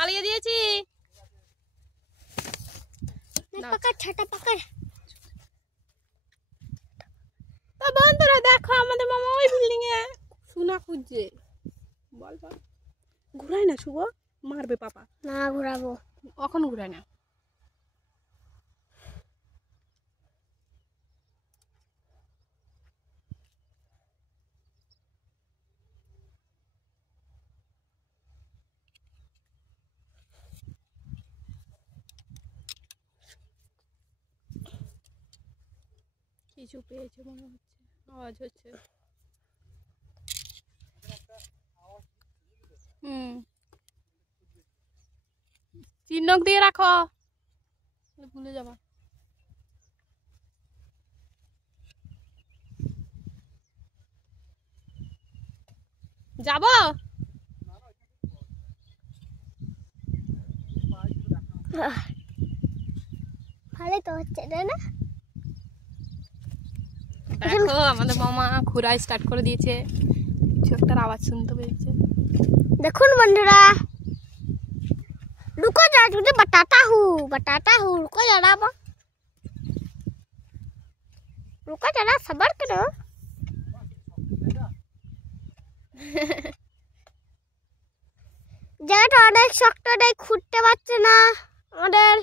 চালিয়ে দিয়েছি। বন্ধুরা দেখো আমাদের মামা ওই বিল্ডিং এ সোনা খুঁজছে। বল বল, ঘুরাই না শুভ, মারবে পাপা। না ঘুরাবো, এখন ঘুরাই না। কিছু পেয়েছে মনে হচ্ছে, আওয়াজ হচ্ছে। চিহ্নক দিয়ে রাখো, ভুলে যাবা। যাব ভালোই তো হচ্ছে না। দেখো আমাদের মামা ঘুরাই স্টার্ট করে দিয়েছে, কিছু একটা আওয়াজ শুনতে পেয়েছে। দেখুন বন্ধুরা, रुको जरा, मुझे बताता हूँ रुको जरा, रुको जरा, सब्र करो। জায়গাটা অনেক শক্ত, তাই খুঁড়তে পারছে না আমাদের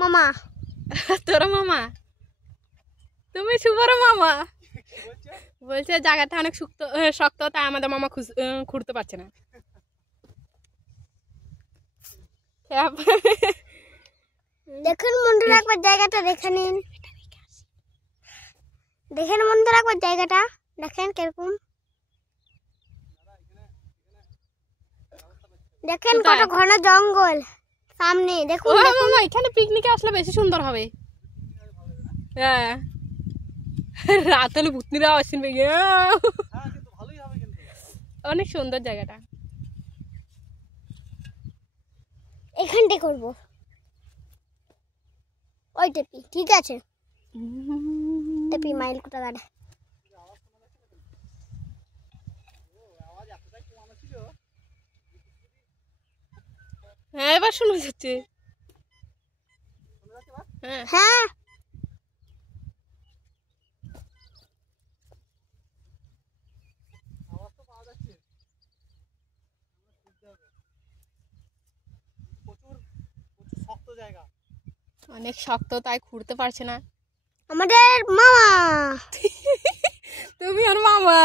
মামা। তোর মামা? তুমি শুভর মামা? বলছে জায়গাটা অনেক শক্ত, তাই আমাদের মামা খুঁড়তে পারছে না। দেখুন বন্ধুরা একবার জায়গাটা দেখে নিন, দেখেন বন্ধুরা একবার জায়গাটা দেখেন কিরকম, দেখেন কত ঘন জঙ্গল সামনে। দেখুন মামা এখানে পিকনিকে আসলে বেশি সুন্দর হবে। হ্যাঁ, রাত হলে ভূতনিরা আওয়াজ শুনবে, অনেক সুন্দর জায়গাটা। এখানটাই করবো ওই টেপি, ঠিক আছে? টেপি মাইল কোটা গাড়ে। হ্যাঁ এবার শোনা যাচ্ছে। হ্যাঁ অনেক শক্ত, তাই খুঁড়তে পারছে না আমাদের মামা। তুমি আর মামা?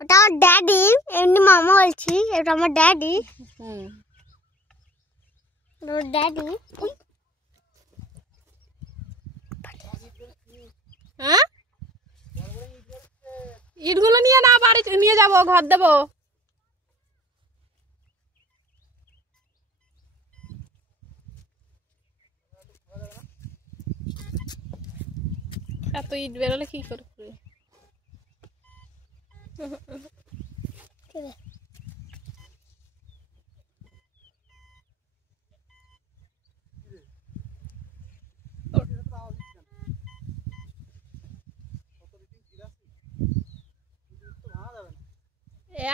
ওটা আমার ড্যাডি, এমনি মামা বলছি, এটা আমার ড্যাডি। ড্যাডি হ্যাঁ, ইটগুলো নিয়ে না বাড়ি নিয়ে যাবো, ঘর দেবো। এত ইট বেরোলে কি করবে?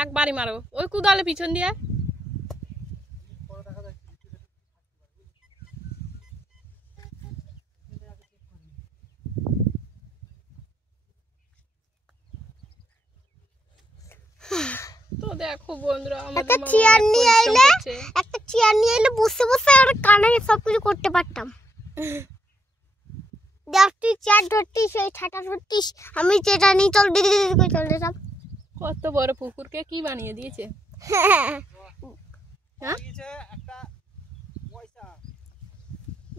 একবারই মারো, ওই কুদালে পিছন দিয়ে। তো দেখো বন্ধুরা, একটা চেয়ার নিয়ে এলে বসে বসে আর কানে সবকিছু করতে পারতাম। দেখতি চেয়ার ধরতিস, ওই ছাটা ধরতিস, আমি যেটা নিয়ে চল দিদি দিদি করে চলে যেতাম। কত বড় পুকুরকে কি বানিয়ে দিয়েছে।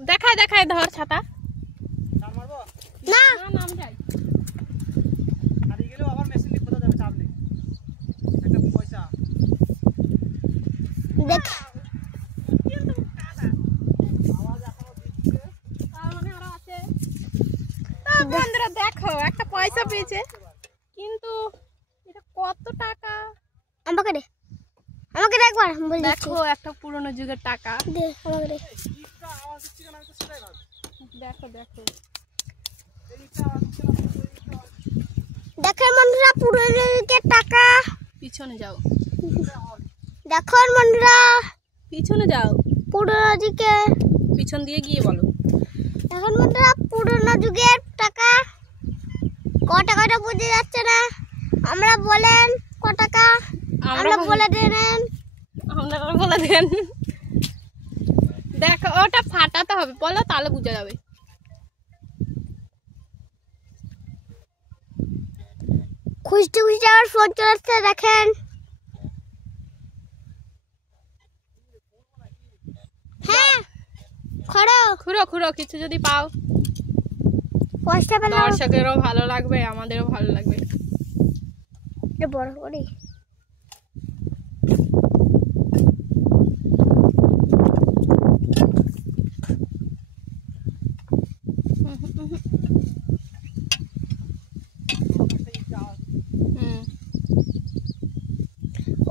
দেখায় দেখায়, ধর ছাতা। না নাম যাই দেখ, বন্ধুরা দেখো একটা পয়সা পেয়েছে, কিন্তু এটা কত টাকা? আমাকে দে একবার বল। দেখো একটা পুরনো যুগের টাকা। দে আমাকে দে। দেখো দেখো, দেখেন বন্ধুরা পুরনো যুগের টাকা। পিছনে যাও। দেখুন বন্ধুরা, পিছনে যাও, পুরোনো দিকে পিছন দিয়ে গিয়ে বলো। এখন বন্ধুরা পুরোনো যুগের টাকা ক টাকাটা বুঝে যাচ্ছে না। আমরা বলেন ক টাকা, আমরা বলে দেন, আপনারা বলে দেন। দেখো ওটা ফাটাতে হবে, বলো তাহলে বুঝা যাবে। খুঁজতে খুঁজতে আবার ফোন চলাচ্ছে দেখেন। হ্যাঁ খড়ো খুঁড়ো খুঁড়ো, কিছু যদি পাও পয়সা পেলাম। দর্শকেরও ভালো লাগবে, আমাদেরও ভালো লাগবে। এটা বড় করি।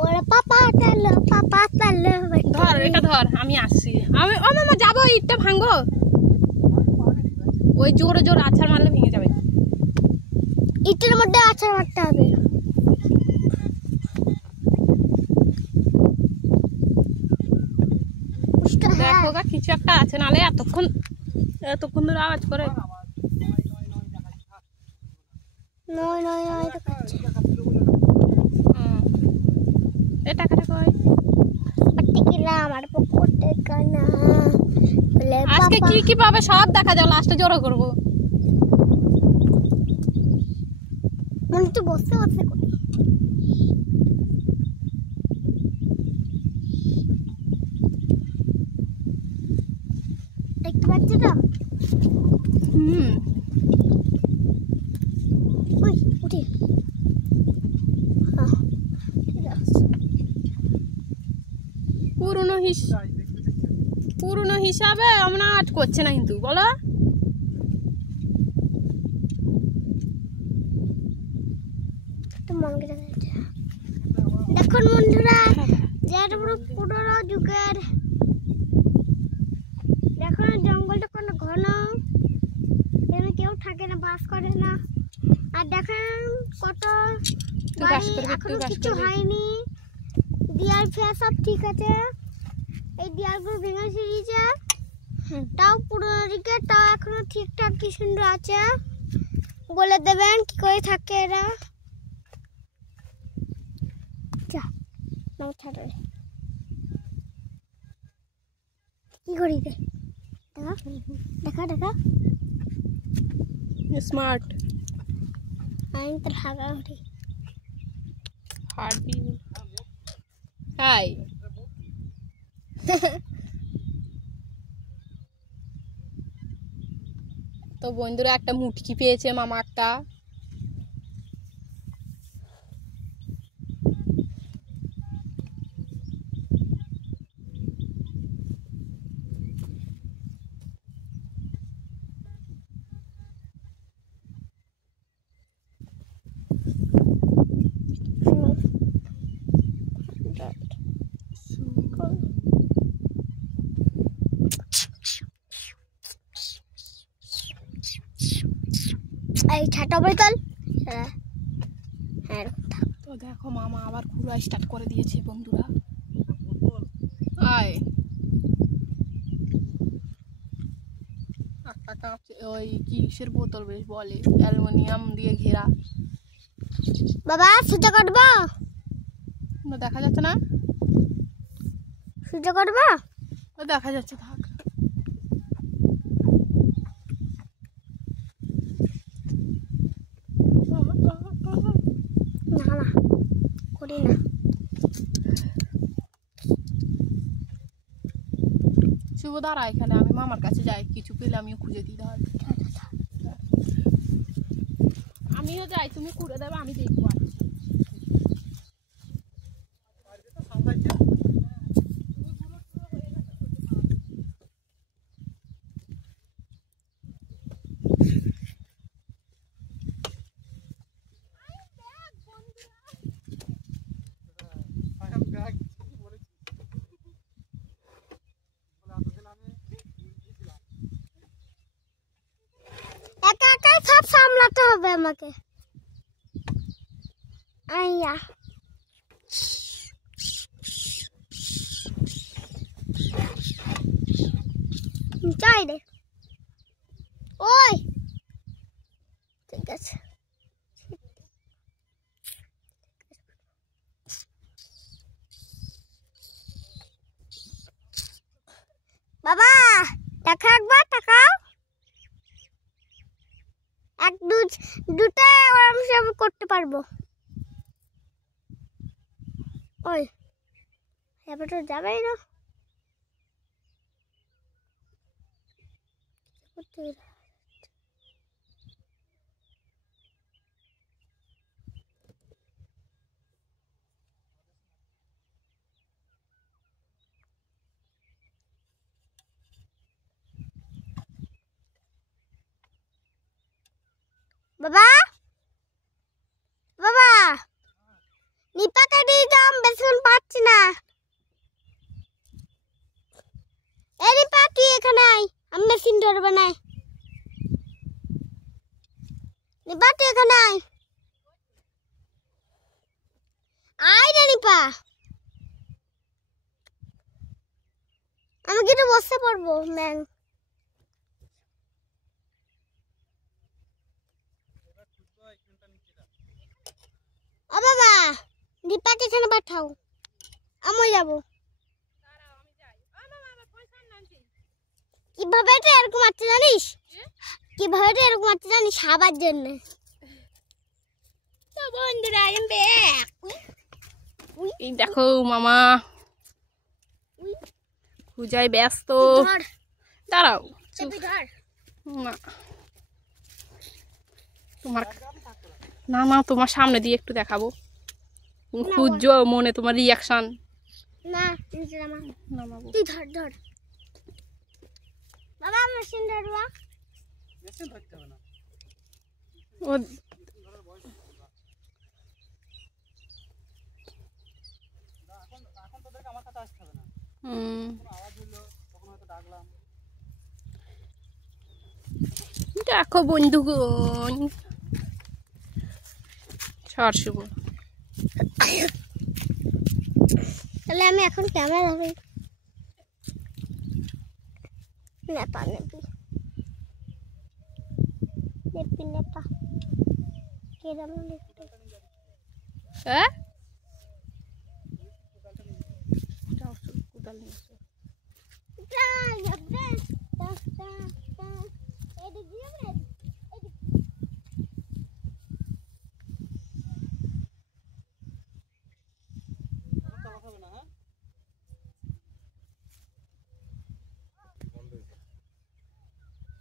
ওরা পাপা তালো ধর এটা ধর, আমি আসছি। আমি ও মামা যাবো, ইটটা ভাঙবো। ওই জোরে জোরে আছাড় মারলে ভেঙে যাবে। ইটের মধ্যে আচার মারতে হবে। দেখো গা, কিছু একটা আছে, নালে এতক্ষণ ধরে আওয়াজ করে। নয় নয় নয় দেখাচ্ছে। এ টাকাটা কই? পাটিকিলা আমার পকেটে কানা বলে আজকে পাপা। কি কি পাবে সব দেখা যাবে, লাস্টে জোরে করবো। মনে তো বসে বসে করি। দেখতে পাচ্ছি তো? ওই উঠি। হ্যাঁ ঠিক আছে। পুরনো হিসাবে আমরা আজ করছে না কিন্তু, বলো। দেখুন বন্ধুরা, যেটা পুরোনো যুগের, দেখুন জঙ্গলটা কোন ঘন, এখানে কেউ থাকে না, বাস করে না। আর দেখেন কত বাড়ি, এখনো কিছু হয়নি, দিয়াল ফেয়া সব ঠিক আছে। এই দিয়ালগুলো ভেঙে ছিঁড়িয়েছে, তাও পুরোনো দিকে, তাও এখনো ঠিকঠাক কি সুন্দর আছে। বলে দেবেন কি করে থাকে এরা। কি করি রে, দেখা দেখা স্মার্ট আমি তো হাগা উঠি। হার্ডি হাই। তো বন্ধুরা একটা মুটকি পেয়েছে মামা একটা। এই ছাটা বইতল। হ্যাঁ হ্যাঁ তো দেখো মামা আবার ঘুরা স্টার্ট করে দিয়েছে বন্ধুরা। আয় একটা কাঁচ, ওই কিসের বোতল বেশ বলে, অ্যালুমিনিয়াম দিয়ে ঘেরা। বাবা সুজা কাটবো, দেখা যাচ্ছে না? সুজা কাটবো, দেখা যাচ্ছে, থাক। না না করি না। শুভ দাঁড়া এখানে, আমি মামার কাছে যাই, কিছু পেলে আমিও খুঁজে দিই। ধর আমিও যাই, তুমি খুঁড়ে দেবে, আমি দেখবো। একা একাই সব সামলাতে হবে আমাকে। আইয়া চাই রে ওই ঠিক আছে বাবা টাকা একবার টাকাও এক দুটো আরামসে আমি করতে পারবো ওই এবার তো যাবেই না বাবা বাবা নিপাকে দিয়ে যাও বেশন পাচ্ছি না এই নিপা তুই এখানে আয় আমি মেশিন ধরবে না নিপা তুই এখানে আয় আয় রে নিপা আমি কিন্তু বসে পড়বো ম্যাম ও বাবা দীপাকে এখানে পাঠাও আমি যাব কিভাবে এটা এরকম আছে জানিস কিভাবে এটা এরকম আছে জানিস খাবার জন্য তো বন্ধুরা আমি ব্যাক এই দেখো মামা পূজায় ব্যস্ত দাঁড়াও ধর না তোমার না না তোমার সামনে দিয়ে একটু দেখাবো খুঁজছো মনে তোমার রিয়াকশন না তুই ধর ধর বাবা মেশিন ধরবা মেশিন ধরতে হবে না ও এখন তোদেরকে আমার কাছে আসতে হবে না আওয়াজ হলো তখন হয়তো ডাকলাম দেখো বন্ধুগণ ছাড় শুভ তাহলে আমি এখন ক্যামেরা ধরি নেপা নেপি নেপি নেপা কেরাম নেপি হ্যাঁ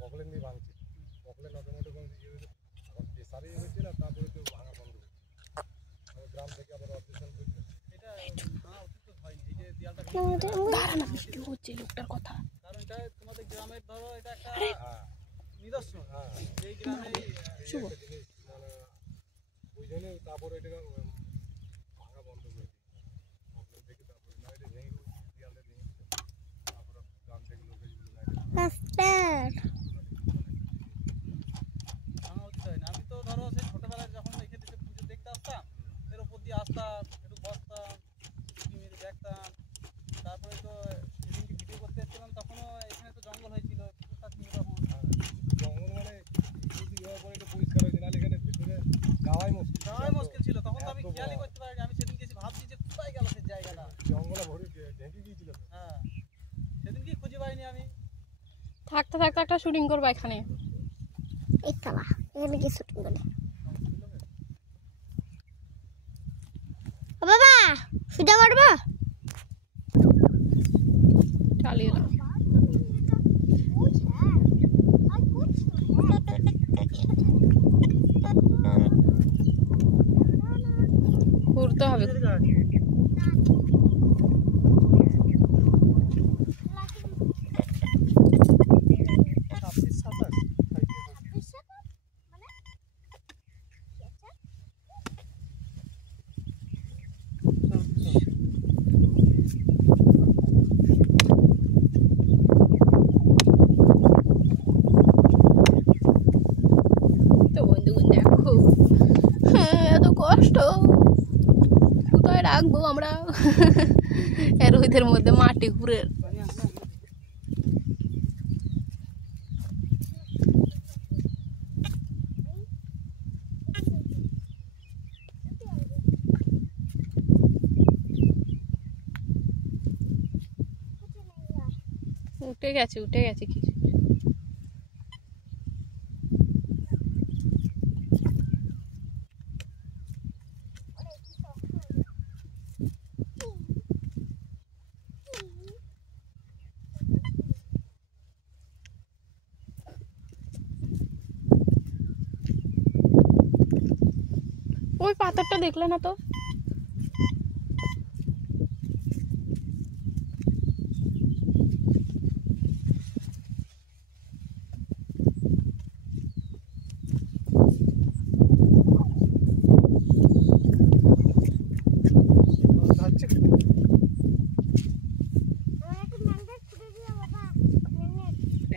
পকলেন দিয়ে ভাঙছে পকলেন অটোমেটিক আবার প্রেসারে হয়েছে না তারপরে তো ভাঙা বন্ধ হয়েছে গ্রাম থেকে আবার অপারেশন করছে এটা না উচিত হয়নি এই যে দেয়ালটা দাঁড়ানো ভিডিও হচ্ছে লোকটার কথা কারণ এটা তোমাদের গ্রামের ধরো এটা একটা নিদর্শন এই গ্রামে শুভ ওই জন্য তারপরে এটা ভাঙা বন্ধ করে পকলেন থেকে তারপরে না এটা ভেঙে দেয়ালটা ভেঙে তারপরে গ্রাম থেকে লোক এগুলো আমি তো ধরো সেই ছোটবেলায় যখন এখানে এসে পুজো দেখতে আসতাম এর উপর দিয়ে আসতাম একটু বসতাম মেরে দেখতাম তারপরে তো সেদিনকে ভিডিও করতে এসেছিলাম তখনও এখানে তো জঙ্গল হয়েছিল তখন জঙ্গল মানে হওয়ার পরে একটু পরিষ্কার হয়েছে নাহলে এখানে ভিতরে যাওয়াই মুশকিল ছিল তখন তো আমি খেয়ালই করতে পারিনি আমি সেদিন গেছি ভাবছি যে কোথায় গেল সেই জায়গাটা জঙ্গলে ভরে ঢেকে গিয়েছিল হ্যাঁ সেদিন কি খুঁজে পাইনি আমি থাকতে থাকতে একটা শুটিং করবো এখানে এই কালা এখানে কি শুটিং করে ও বাবা সুজা করবো চালিয়ে দাও ঘুরতে হবে রাখবো আমরা এর মধ্যে মাটি ঘুরে উঠে গেছে কিছু। ওই পাথরটা দেখলে না তো?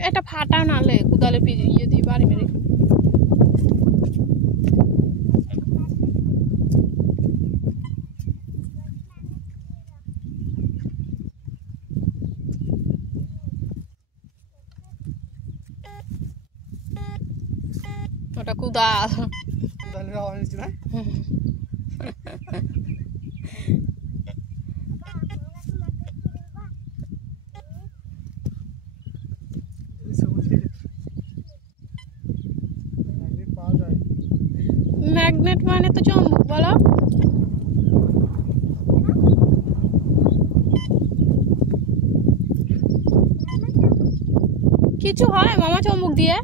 এটা ফাটা নালে কোদালে ইয়ে দিয়ে বাড়ি মেরে। ওটা কুদাল। কুদালের আওয়াজ হচ্ছে না? ম্যাগনেট মানে তো চুম্বক বলো। কিছু হয় মামা চুম্বক দিয়ে?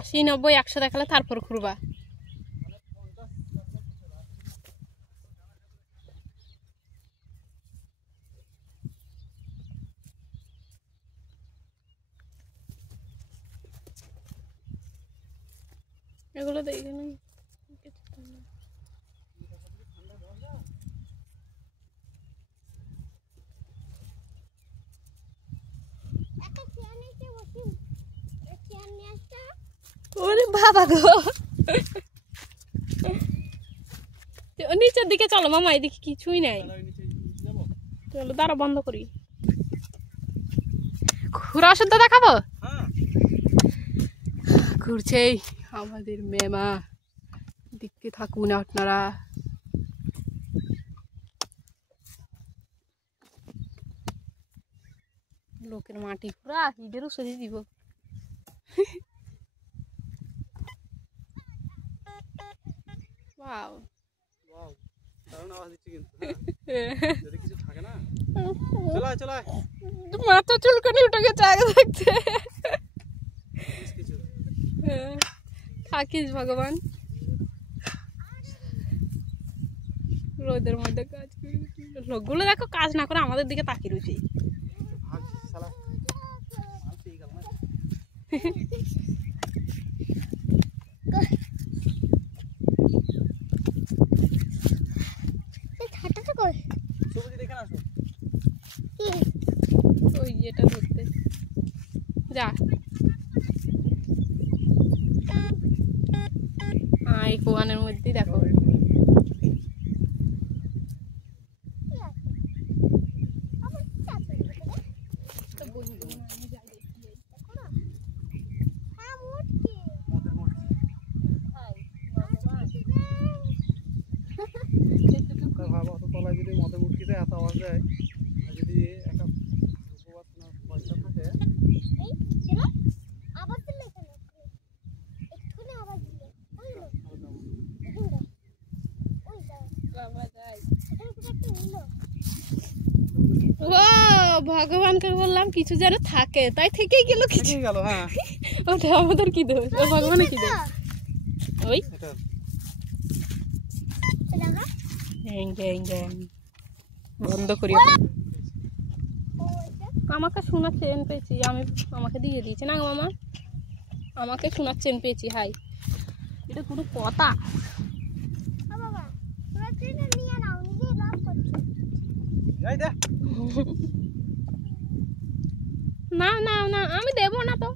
আশি 90 100 দেখালে তারপর খুঁড়বা। এগুলো দেখে নেই। ওরে বাবা গো, নিচের দিকে চলো মামা, এদিকে কিছুই নাই। চলো দাঁড়া বন্ধ করি। ঘুরা শুদ্ধ দেখাবো। ঘুরছেই আমাদের মেমা, দেখতে থাকুন আপনারা। লোকের মাটি পুরা হিডেরও সরিয়ে দিব। ওয়াও ওয়াও, দারুণ আওয়াজ দিচ্ছে কিন্তু। যদি কিছু থাকে না, চলা চলা। মাথা চুলকানি উঠে গেছে আগে দেখতে। কিছু থাকিস ভগবান, রোদের মধ্যে কাজ করি। লোকগুলো দেখো কাজ না করে আমাদের দিকে তাকিয়ে রয়েছে। ওই এটা ধরতে যা, এই কোয়ানের মধ্যেই দেখো। তলায় যদি মদের মুটকিতে এত আওয়াজ দেয়, যদি একটা পয়সা থাকে, ও ভগবানকে বললাম কিছু যেন থাকে, তাই থেকেই গেল। কিছু গেল। হ্যাঁ, ওটা আমাদের কি দোষ? ও ভগবানের কি দোষ? ওই বন্ধ করি। আমাকে শোনার চেন পেয়েছি আমি, আমাকে দিয়ে দিয়েছে না মামা, আমাকে শোনার চেন পেয়েছি। হাই, এটা কোনো কথা? না না না, আমি দেবো না তো।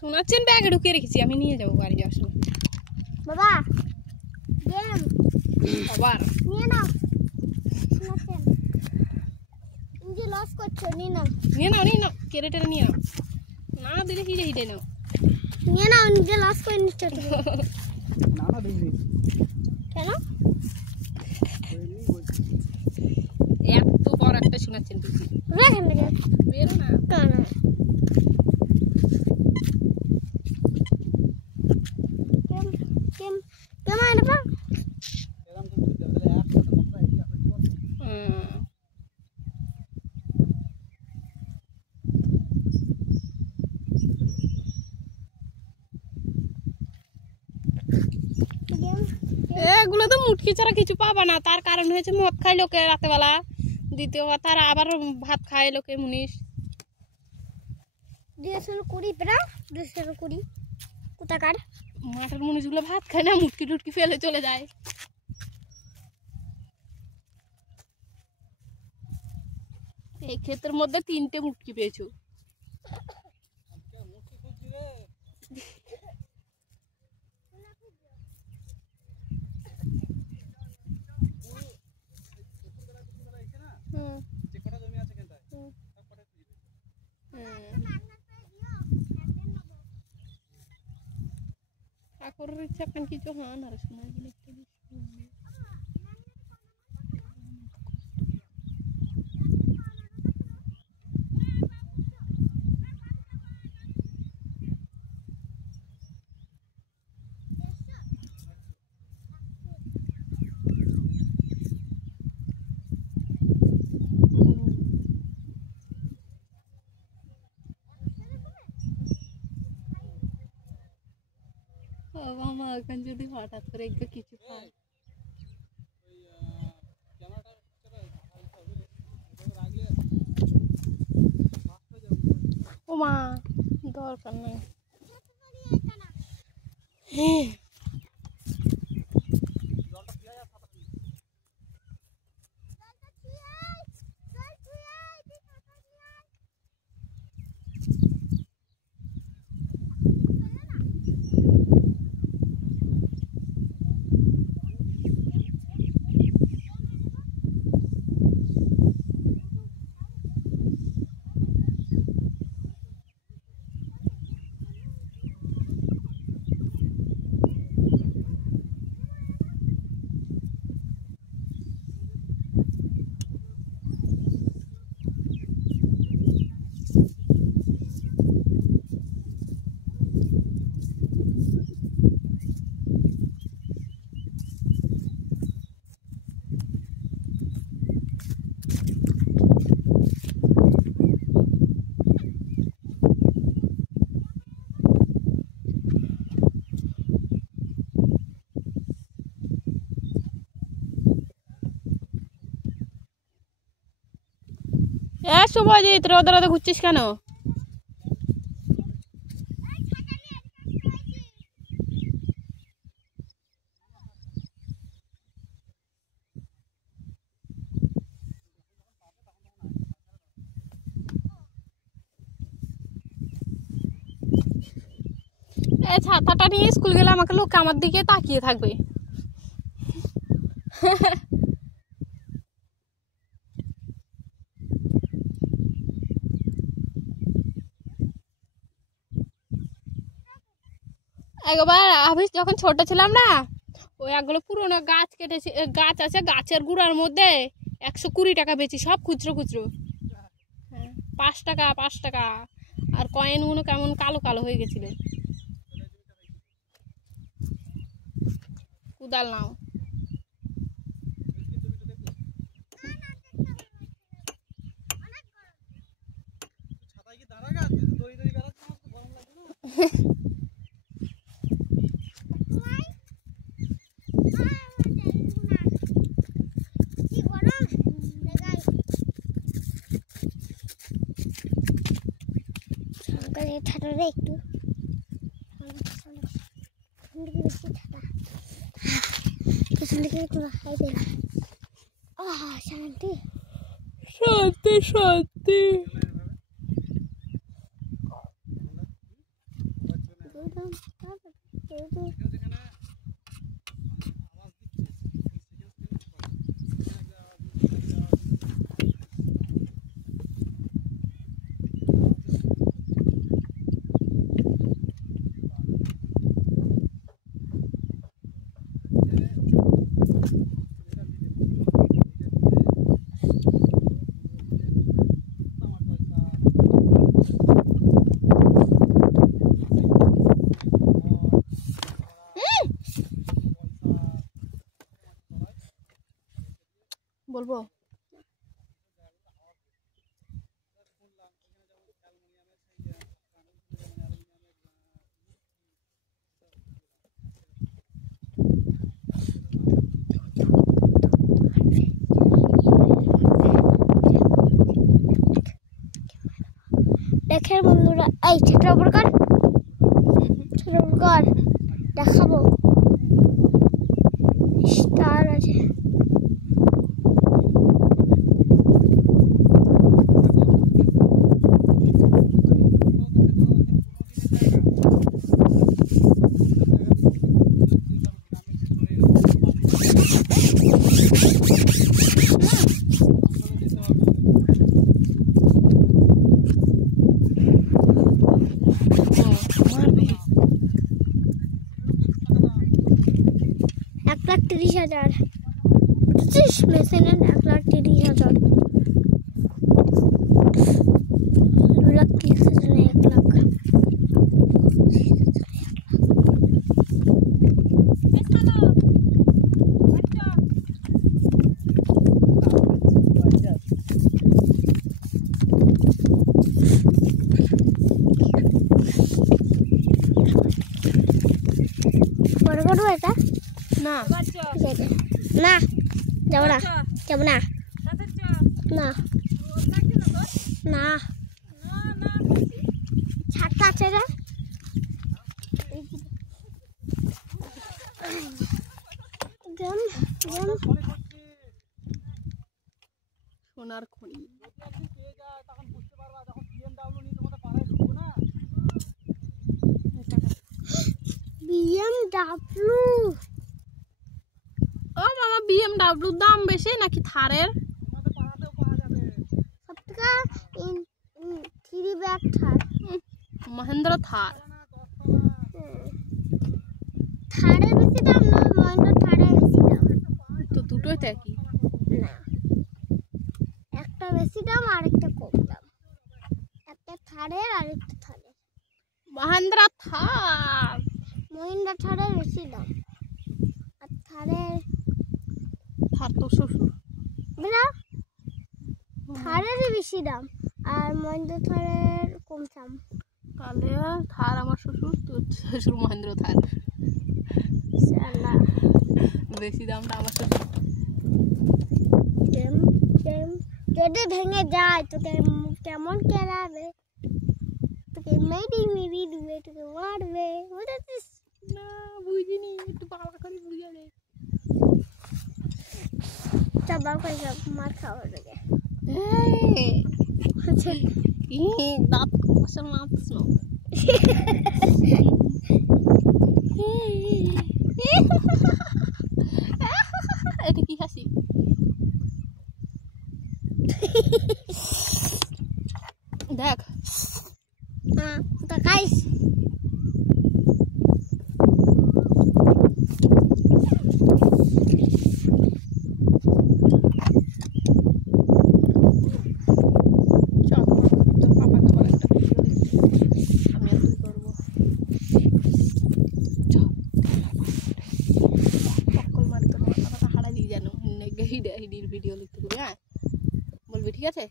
শোনাচ্ছেন ব্যাগে ঢুকিয়ে রেখেছি, আমি নিয়ে যাবো বাড়ি যাওয়ার সময়। বাবা গেম আবার নিয়ে নাও। শোনাচ্ছেন তুমি যে লস করছো, নিয়ে নাও নিয়ে নাও কেড়ে টেড়ে নিয়ে নাও, না দিলে হিটে হিটে নাও। নিয়ে নাও, নিজে লস করে নিচ্ছ তুমি। না না দিইনি, কেন? এত বড় একটা শোনাচ্ছেন তুই, রেখে নেবে বেরো না। কেন? কেমন এটা? এরকম তো দুইটা তাহলে একসাথে কথা এটা হইতে পারবে। এগুলো তো মুটকি ছাড়া কিছু পাবা না, তার কারণ হয়েছে মদ খায় লোকে রাতেবেলা, দ্বিতীয় কথা আর আবার ভাত খায় লোকে মুনিশ। 220 প্রায় 220 কোথাকার মাঠের মুনিশগুলো ভাত খায় না, মুটকি টুটকি ফেলে চলে যায়। এই ক্ষেতের মধ্যে 3টে মুটকি পেয়েছো। মুক্তি খুঁজছি রে। যে কটা জমি আছে এখানটায় সব কটাই খুঁজে ঠাকুরের ইচ্ছা এখন কিছু হন আর শোনা জিনিস মামা এখন যদি হঠাৎ করে একটু কিছু খায়। ওই ক্যামেরাটা রাখলে ও মা দরকার নেই। জলটা ফিরে যায় সাঁতার নিয়ে। শুভজিৎ রোদে রোদে ঘুরছিস কেন? এই ছাতাটা নিয়ে স্কুল গেলে আমাকে লোক আমার দিকে তাকিয়ে থাকবে। একবার আমি যখন ছোট ছিলাম না, ওই একগুলো পুরোনো গাছ কেটেছি, গাছ আছে, গাছের গুঁড়ার মধ্যে 120 টাকা বেচি, সব খুচরো খুচরো। হ্যাঁ 5 টাকা 5 টাকা। আর কয়েনগুলো কেমন কালো কালো হয়ে গেছিল। কুদাল নাও। ছাতায় কি দাঁড়া গাছ দড়ি দড়ি বেড়াচ্ছে, আমার তো গরম লাগছে না। ঠান্ডা একটু বেশি ঠান্ডা, পেছন দিকে একটু রাখাই দেয়। শান্তি শান্তি শান্তি। যেখানে আওয়াজ বলবো দেখেন বন্ধুরা, এই ছোট উপর কর, দেখাবো স্টার আছে। এক লাখ 30,000 মেশিনের 1,30,000 2,30,000 1 লাখ। বড় বড় এটা না না, যাবো না, যাবো না, না না, ছাড়টা আছে রে। সোনার খনি BMW। ও মামা BMW দাম বেশি নাকি থারের? সবথেকে থ্রি ব্যাগ থার, মহেন্দ্র থার। থারের বেশি দাম না, মহেন্দ্র থারের বেশি দাম। তো দুটোই তো একই। না, একটা বেশি দাম আর একটা কম দাম, একটা থারের আর একটা থারের। মহেন্দ্র থার, মহিন্দ্রা থারের বেশি দাম, আর থারের থার তো শ্বশুর। বুঝলা, থারেরই বেশি দাম আর মহিন্দ্রা থারের কম দাম। তাহলে থার আমার শ্বশুর, তোর শ্বশুর মহেন্দ্র থার। শালা বেশি দামটা আমার শ্বশুর। যদি ভেঙে যায় তোকে কেমন কেরাবে, তোকে মেরি মেরি দিবে, তোকে মারবে, বুঝেছিস? না বুঝিনি, একটু বাবা করে বুঝিয়ে দে। সব বাবা করে সব মার খাওয়া তোকে। দাঁত কষা মাছ না। এটা কি হাসি? দেখ হ্যাঁ, তো খাইস। ভিডিও লিখতে বলবি, হ্যাঁ বলবি, ঠিক আছে?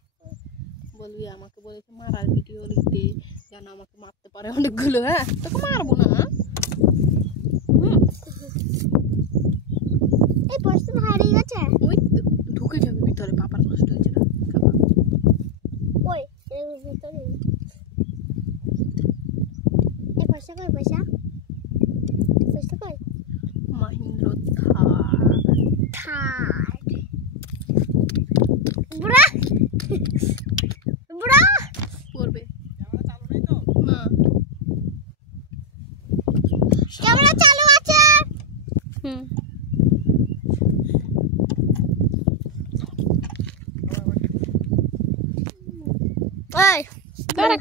বলবি আমাকে বলেছে মারার ভিডিও লিখতে, যেন আমাকে মারতে পারে অনেকগুলো। হ্যাঁ, তোকে মারবো না। এই পয়সা হারিয়ে গেছে, ওই ঢুকে যাবে ভিতরে, পাপার নষ্ট হয়েছে না। ওই এর ভিতরে এই পয়সা কই, পয়সা পয়সা কই? মহেন্দ্র থার। থার বুড়া বুড়া করবে ক্যামেরা চালু নেই তো? না। ক্যামেরা চালু আছে। হুম ওই দাঁড়া